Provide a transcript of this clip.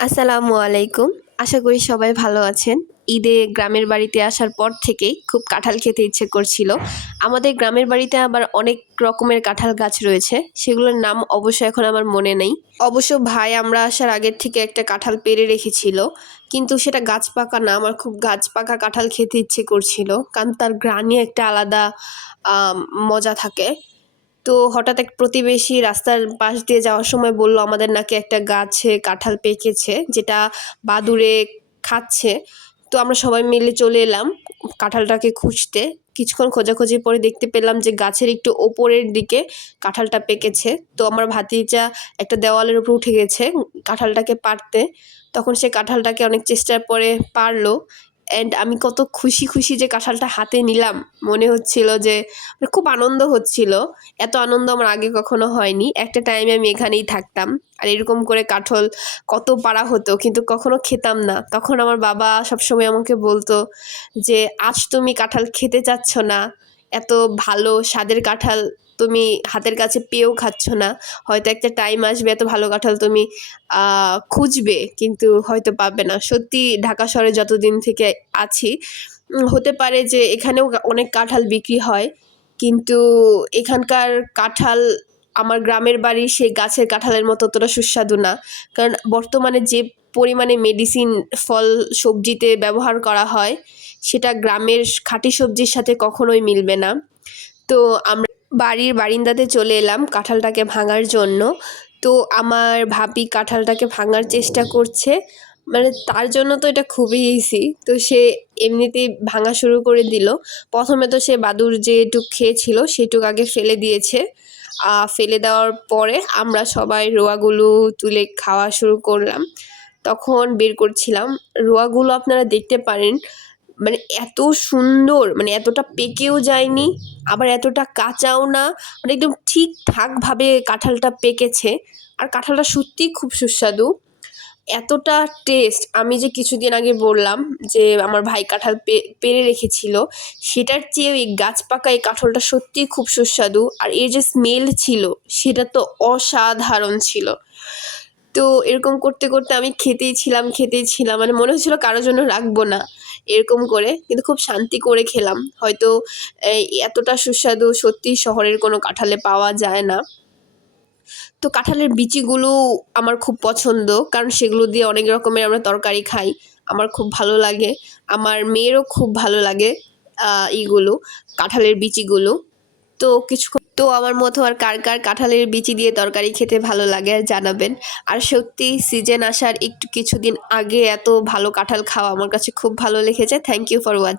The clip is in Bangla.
আসসালামু আলাইকুম। আশা করি সবাই ভালো আছেন। ঈদে গ্রামের বাড়িতে আসার পর থেকেই খুব কাঁঠাল খেতে ইচ্ছে করছিল। আমাদের গ্রামের বাড়িতে আবার অনেক রকমের কাঁঠাল গাছ রয়েছে। সেগুলোর নাম অবশ্য এখন আমার মনে নেই। অবশ্য ভাই আমরা আসার আগের থেকে একটা কাঁঠাল পেরে রেখেছিল। কিন্তু সেটা গাছ পাকা না, আমার খুব গাছ পাকা কাঁঠাল খেতে ইচ্ছে করছিল। কারণ তার গ্রানি একটা আলাদা মজা থাকে। তো হঠাৎ এক প্রতিবেশী রাস্তার পাশ দিয়ে যাওয়ার সময় বলল, আমাদের নাকি একটা গাছে কাঁঠাল পেকেছে, যেটা বাদুড়ে খাচ্ছে। তো আমরা সবাই মিলে চলে এলাম কাঁঠালটাকে খুঁজতে। কিছুক্ষণ খোঁজাখুঁজি পরে দেখতে পেলাম যে গাছের একটু ওপরের দিকে কাঁঠালটা পেকেছে। তো আমার ভাতিজা একটা দেওয়ালের উপর উঠে গেছে কাঁঠালটাকে পারতে তখন সে কাঁঠালটাকে অনেক চেষ্টার পরে পারল অ্যান্ড আমি কত খুশি খুশি যে কাঁঠালটা হাতে নিলাম। মনে হচ্ছিল যে মানে খুব আনন্দ হচ্ছিল। এত আনন্দ আমার আগে কখনো হয়নি। একটা টাইমে আমি এখানেই থাকতাম। আর এরকম করে কাঠল কত পাড়া হতো, কিন্তু কখনো খেতাম না। তখন আমার বাবা সবসময় আমাকে বলতো যে, আজ তুমি কাঁঠাল খেতে চাচ্ছ না। এত ভালো স্বাদের কাঁঠাল তুমি হাতের কাছে পেয়েও খাচ্ছ না। হয়তো একটা টাইম আসবে, এত ভালো কাঁঠাল তুমি খুঁজবে, কিন্তু হয়তো পাবে না। সত্যি ঢাকা শহরে যতদিন থেকে আছি হতে পারে যে এখানেও অনেক কাঁঠাল বিক্রি হয়, কিন্তু এখানকার কাঁঠাল আমার গ্রামের বাড়ি সেই গাছের কাঁঠালের মতো অতটা সুস্বাদু না। কারণ বর্তমানে যে পরিমাণে মেডিসিন ফল, সবজিতে ব্যবহার করা হয়, সেটা গ্রামের খাঁটি সবজির সাথে কখনোই মিলবে না। তো আমরা বাড়ির বারিন্দাতে চলে এলাম কাঁঠালটাকে ভাঙার জন্য। তো আমার ভাবি কাঁঠালটাকে ভাঙার চেষ্টা করছে মানে তার জন্য তো এটা খুবই ইজি তো সে এমনিতেই ভাঙা শুরু করে দিল। প্রথমে তো সে বাদুর যেটুক খেয়েছিল, সেটুক আগে ফেলে দিয়েছে। ফেলে দেওয়ার পরে আমরা সবাই রোয়াগুলো তুলে খাওয়া শুরু করলাম। তখন বের করছিলাম। রোয়াগুলো আপনারা দেখতে পারেন। মানে এত সুন্দর মানে এতটা পেকেও যায়নি, আবার এতটা কাঁচাও না মানে একদম ঠিকঠাকভাবে কাঁঠালটা পেকেছে। আর কাঁঠালটা সত্যিই খুব সুস্বাদু। এতটা টেস্ট আমি যে কিছুদিন আগে বললাম যে আমার ভাই কাঁঠাল পে- পেরে রেখেছিল, সেটার চেয়ে ওই গাছ পাকা এই কাঁঠালটা সত্যিই খুব সুস্বাদু। আর এর যে স্মেল ছিল, সেটা তো অসাধারণ ছিল। তো এরকম করতে করতে আমি খেতেই ছিলাম খেতেই ছিলাম। মানে মনে হচ্ছিল কারোর জন্য রাখব না এরকম করে। কিন্তু খুব শান্তি করে খেলাম। হয়তো এতটা সুস্বাদু সত্যি শহরের কোনো কাঁঠালে পাওয়া যায় না। তো কাঁঠালের বিচিগুলো আমার খুব পছন্দ কারণ সেগুলো দিয়ে অনেক রকমের আমরা তরকারি খাই। আমার খুব ভালো লাগে। আমার মেয়েরও খুব ভালো লাগে আহ, ইগুলো কাঁঠালের বিচিগুলো। তো কিছু তো আমার মতো আর কার কার কাঁঠালের বিচি দিয়ে তরকারি খেতে ভালো লাগে জানাবেন। আর সত্যি সিজন আসার একটু কিছুদিন আগে এত ভালো কাঁঠাল খাওয়া আমার কাছে খুব ভালো লেগেছে। Thank you for watching